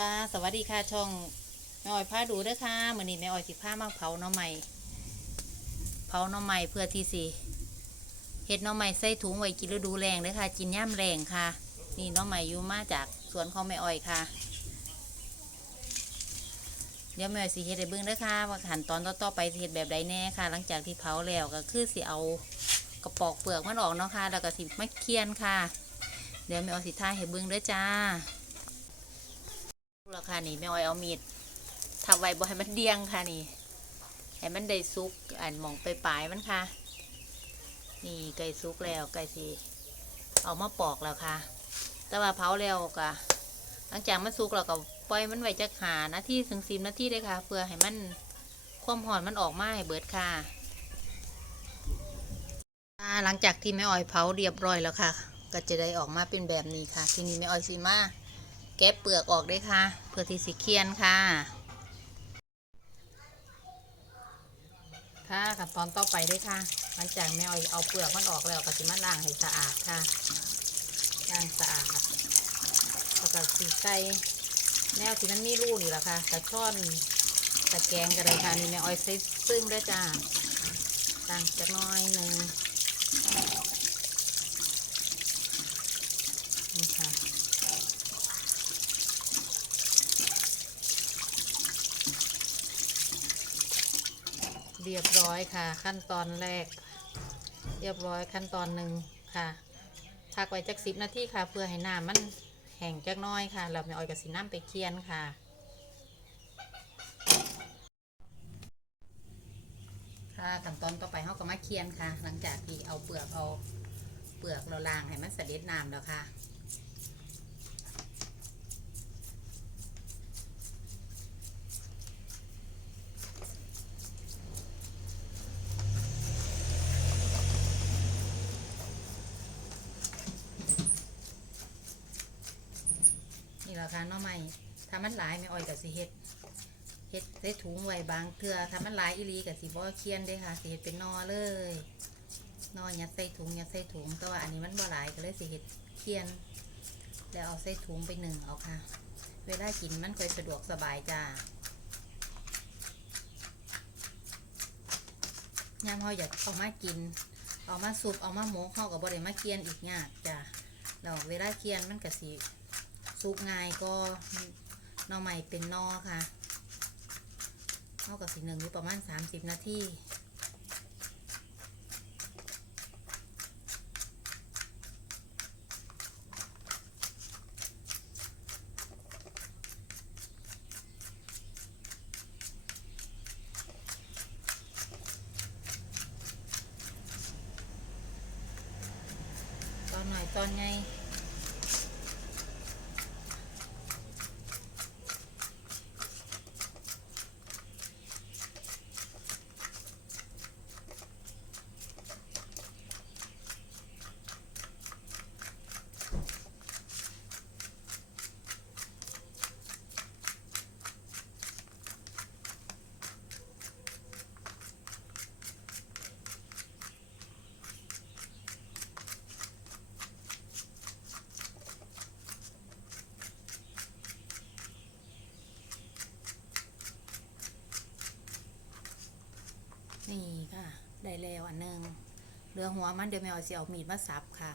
ค่ะ สวัสดีค่ะช่องแม่อ้อยพาดูด้อค่ะมือนี้แม่อ้อยสิพามาเผาน่อไม้เผาน่อไม้เพื่อที่สิเฮ็ดน่อไม้ใส่ถุงไว้กินฤดูแล้งเด้อค่ะกินย่ำแรงค่ะ นี่น่อไม้อยู่มาจากสวนของแม่อ้อยค่ะ เดี๋ยวแม่อ้อยสิเฮ็ดให้เบิ่งเด้อค่ะ ว่าขั้นตอนต่อๆไปสิเฮ็ดแบบใดแน่ค่ะ หลังจากที่เผาแล้วก็คือสิเอากระปอกเปลือกมันออกเนาะค่ะแล้วก็สิมาเคี่ยนค่ะ เดี๋ยวแม่อ้อยสิท่าให้เบิ่งเด้อจ้า ราคานี่แม่อ้อยเอามีดทับไว้บ่ให้มันเดียงค่ะนี่ให้มันได้ซุกอันมองไปปลายมันค่ะ นี่ไก่ซุกแล้วไก่สิเอามาปอกแล้วค่ะ แต่ว่าเผาแล้วก็หลังจากมันซุกเราก็ปล่อยมันไว้จักหานาทีถึงสิบนาทีเลยค่ะ เพื่อให้มันความหอนมันออกมาให้เบิดค่ะหลังจากที่แม่อ้อยเผาเรียบร้อยแล้วค่ะ ก็จะได้ออกมาเป็นแบบนี้ค่ะ ที่นี้แม่อ้อยสีมา แกะเปลือกออกด้วยค่ะ เพื่อที่สิเคียนค่ะ ค่ะขั้นตอนต่อไปด้วยค่ะหลังจากแม่อ้อยเอาเปลือกมันออกแล้วก็สิมาล้างให้สะอาดค่ะล้างสะอาดแล้วก็สีใส่แนวที่มันมีรูนี่แหละค่ะกระช่อนตะแกงกันเลยค่ะนี่แม่อ้อยใส่ซึ่งด้วยจ้าล้างจักน้อยหนึ่งนี่ค่ะ เรียบร้อยค่ะ ขั้นตอนแรก เรียบร้อยขั้นตอนหนึ่งค่ะพักไว้จักสิบนาทีค่ะ เพื่อให้น้ำมันแห้งจักน้อยค่ะเราไม่ออยกับสีน้ำไปเคี่ยนค่ะค่ะขั้นตอนต่อไปเขาก็มาเคี่ยนค่ะ หลังจากที่เอาเปลือกเอาเปลือกเราล้างให้มันเสด็จน้ำแล้วค่ะ นี่แหละค่ะหน้อใหม่ถ้า มันหลายไม่อ่อยกับสิเฮ็ดเฮ็ดใส่ถุงไว้บางเทื่อถ้ามันหลายอีหลีกับสิบ่เคียนเด้ค่ะสิเฮ็ดเป็นนอเลยนอยัดใส่ถุงยัดใส่ถุงแต่ว่าอันนี้มันบ่หลายก็เลยสิเฮ็ดเคียน แล้วเอาใส่ถุงไปหนึ่งเอาค่ะ เวลากินมันค่อยสะดวกสบายจ้ายามเราอยากเอามากิน เอามาซุปเอามาหมูเข้ากับบ่ได้มาเคียนอีกยากจ้ะแล้วเวลาเคียนมันก็สิซุปง่ายก็ นอใหม่เป็นนอค่ะเท่ากับสีหนึ่งอยู่ประมาณ 30 นาทีตอนหน่อยตอนไง นี่ค่ะ ได้แล้ว อนหนึ่งเรือหัวมันเดี๋ยวแมวสิเอามีดมาสับค่ะ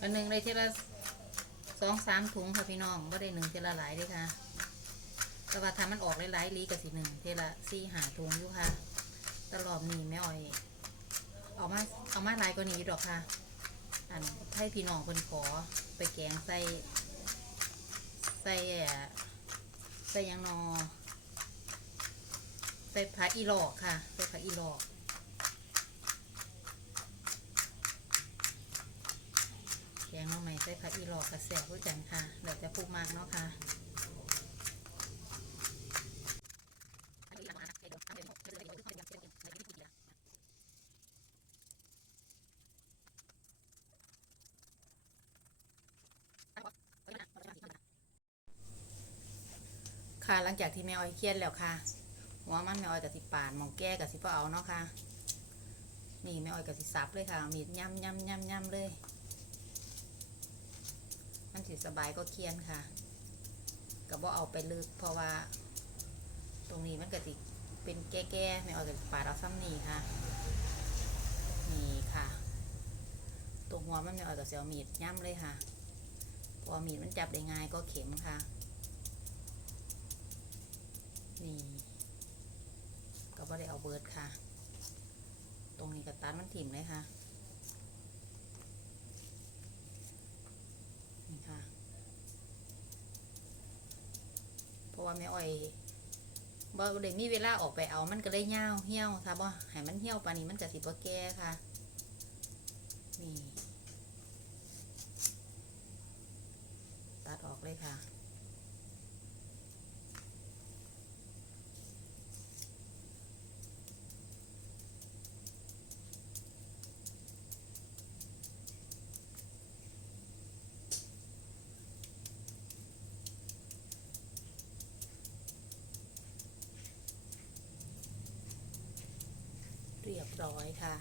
อันหนึ่งได้ทีละสองสามถุงค่ะพี่น้องไม่ได้หนึ่งทีละหลายเด้วยค่ะแต่ว่าทำมันออกหลายๆลีกับสีหนึ่งเทละสี่หาถุงอยู่ค่ะ ตลอดนี้แม่อ้อยเอามาเอามาลายกว่านี้ดอกค่ะ อันให้พี่น้องคนขอไปแกงใส่ใส่ใส่ยังนอใส่ผักอีหลอกค่ะใส่ผักอีหลอกแกงหน้องใหม่ใส่ผักอีหลอกกระแสบรู้จังค่ะเดี๋ยวจะพูดมากเนาะค่ะ ค่ะหลังจากที่แม่อ้อยเคียนแล้วค่ะ หัวมันแม่อ้อยกับสิปาดหมองแก้กับสิบ่เอาเนาะค่ะนี่แม่อ้อยกับสิสับเลยค่ะ มีดย่ำย่ำย่ำย่ำเลย มันสิสบายก็เคียนค่ะก็บ่เอาไปลึกเพราะว่า ตรงนี้มันก็สิเป็นแก้ๆแม่อ้อยกับสิปาดเอาซ้ำนี่ค่ะนี่ค่ะ ตัวหัวมันแม่อ้อยกับเสียวมีดย่ำเลยค่ะพอมีดมันจับได้ง่ายก็เข็มค่ะ นี่ก็บ่ได้เอาเบิร์ดค่ะ ตรงนี้ก็ตัดมันถิ่มเลยค่ะ นี่ค่ะ เพราะว่าแม่อ้อยบ่ได้มีเวลาออกไปเอามันก็เลยเหี่ยวเหี่ยวถ้าบ่ให้มันเหี่ยวปานนี้มันก็สิบ่แก่ค่ะ นี่ ตัดออกเลยค่ะ เร้อยค่ะ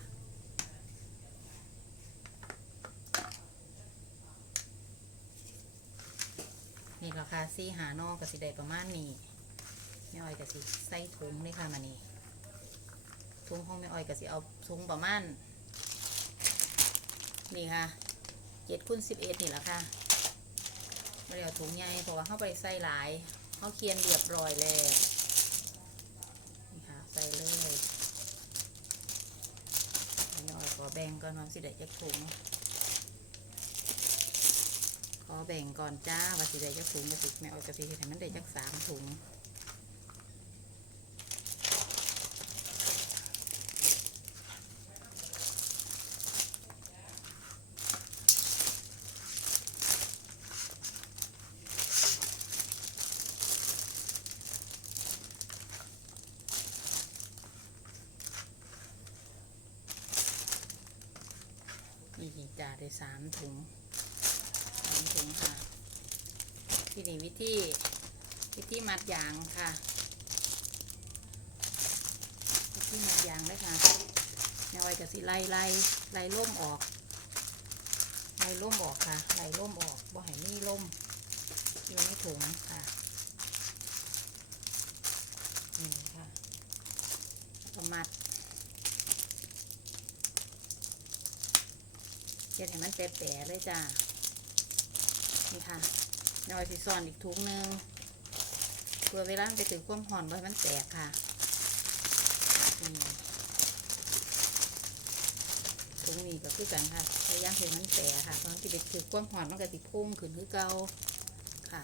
นี่ราคาซี่หานอกกับสิได้ประมาณนี้แม่อ้อยกับสิใส่ถุงเลยค่ะมานี่ถุงของแม่อ้อยกับสิเอาถุงประมาณนี่ค่ะเจ็ดคูณสิบเอ็ดนี่แหละค่ะไม่ได้เอาถุงใหญ่เพราะว่าเขาไปใส่หลายเขาเคียนเรียบร้อยแล้วนี่ค่ะใส่เลยแม่ อ้อยขอแบ่งก่อนว่าสิได้จักถุงขอแบ่งก่อนจ้าว่าสิได้จักถุงก็สิแม่ออยกะสิเฮ็ดให้มันได้จักสามถุงนี่จ้า ได้สามถุงสามถุงค่ะ ที่นี่วิธีวิธีมัดยางค่ะ วิธีมัดยางเลยค่ะแนวไว้กับสิไล่ไล่ไล่ล่มออกไล่ล่มออกค่ะไล่ล่มออกบ่ให้มีล่มอยู่ในถุงค่ะนี่ค่ะแล้วก็มัด ฮ็ดให้มันแปะๆเลยจ้านี่ค่ะแนวไว้สิซ่อนอีกถุงหนึงเพื่อเวลาไปถึงความห่อนบ่ให้มันแตกค่ะนี่ถุงนี้ก็คือกันค่ะพยายามให้มันแตกค่ะตอนที่ไปถึงความห่อนมันก็สิพุ่งขึ้นคือเก่าค่ะ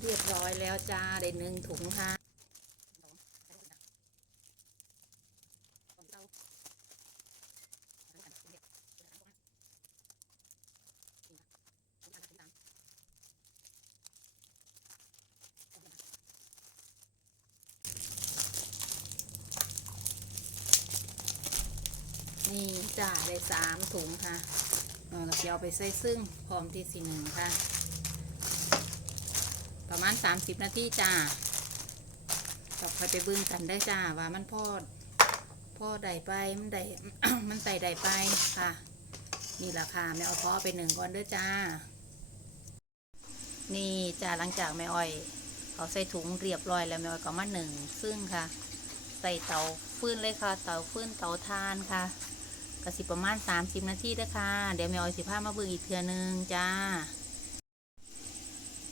เรียบร้อยแล้วจ้าได้หนึ่งถุงค่ะ นี่ จ้าได้สามถุงค่ะเราจะเอาไปใส่ซึ่งพร้อมที่สี่หนึ่งค่ะ ประมาณสามสิบนาทีจ้าต่อไปไปบึ้งกันได้จ้าว่ามันพอดพ่อใดไปมันใดมันใส่ใดไปค่ะ นี่ราคาแม่เอาพ่อไปหนึ่งก่อนด้อจ้า นี่จ้าหลังจากแม่อ้อย เขาใส่ถุงเรียบร้อยแล้วแม่อ้อยก็มาหนึ่งซึ่งค่ะ ใส่เตาฟื้นเลยค่ะ เตาฟื้นเตาทานค่ะ กระสิประมาณ 30 นาทีเด้อค่ะ เดี๋ยวแม่ออยสิพามาเบิ่งอีกเทื่อนึงจ้า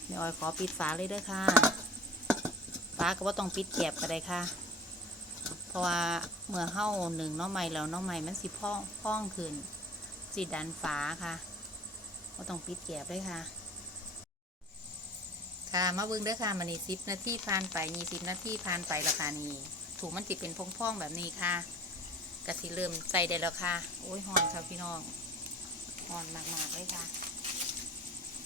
แม่ออยขอปิดฝาเลยเด้อค่ะฝาก็ว่าต้องปิดแกบก็ได้ค่ะ เพราะว่าเมื่อเข้าหนึ่งน้องใหม่แล้วน้องใหม่มันสิพ่องพ่องขึ้นสิดันฝาค่ะก็ต้องปิดแกบเลยค่ะ ค่ะมาเบิ่งเด้อค่ะมันนี่สิบนาทีผ่านไปยี่สิบนาทีผ่านไปแล้วค่ะนี่ถุงมันติดเป็นพองๆแบบนี้ค่ะ กะสิเริ่มใส่ได้แล้วค่ะโอ้ยหอนค่ะพี่น้องหอนมากๆเลยค่ะ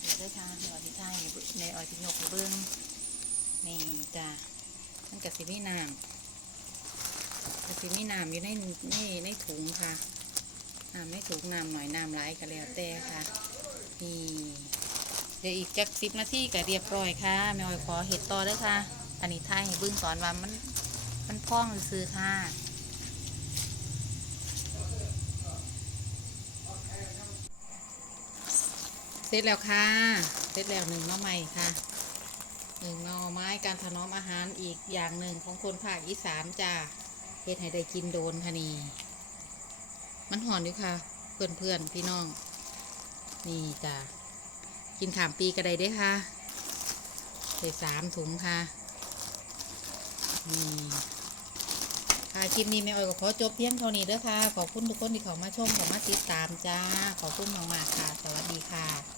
เดี๋ยวด้วยค่ะเดี๋ยวอธิษฐานในออยที่ยกเบิ้องนี่จ้ะมันกะสิมีน้ำกะสิมีน้ำอยู่ในในในถุงค่ะน้ำไม่ถูกน้ำหน่อยน้ำร้ายก็แล้วแต่ค่ะนี่เดี๋ยวอีกจักสิบนาทีก็เรียบร้อยค่ะแม่ออยขอเห็ดต่อเลยค่ะ อันนี้ท้ายให้เบื้องก่อนว่ามันมันพองซื้อค่ะ เสร็จแล้วค่ะ เสร็จแล้วหนึ่งหน้อใหม่ค่ะหนึ่งหน่อไม้การถนอมอาหารอีกอย่างหนึ่งของคนภาคอีสานจ้าเฮ็ดให้ได้กินโดนค่ะนี่ มันหอนอยู่ค่ะ เพื่อนเพื่อนพี่น้อง นี่จ้ากินขามปีก็ได้เด้ค่ะใส่สามถุงค่ะ นี่ค่ะคลิปนี้แม่อ้อยก็ขอจบเพียงเท่านี้เด้อค่ะ ขอบคุณทุกคนที่เข้ามาชมเข้ามาติดตามจ้า ขอบคุณมากๆค่ะ สวัสดีค่ะ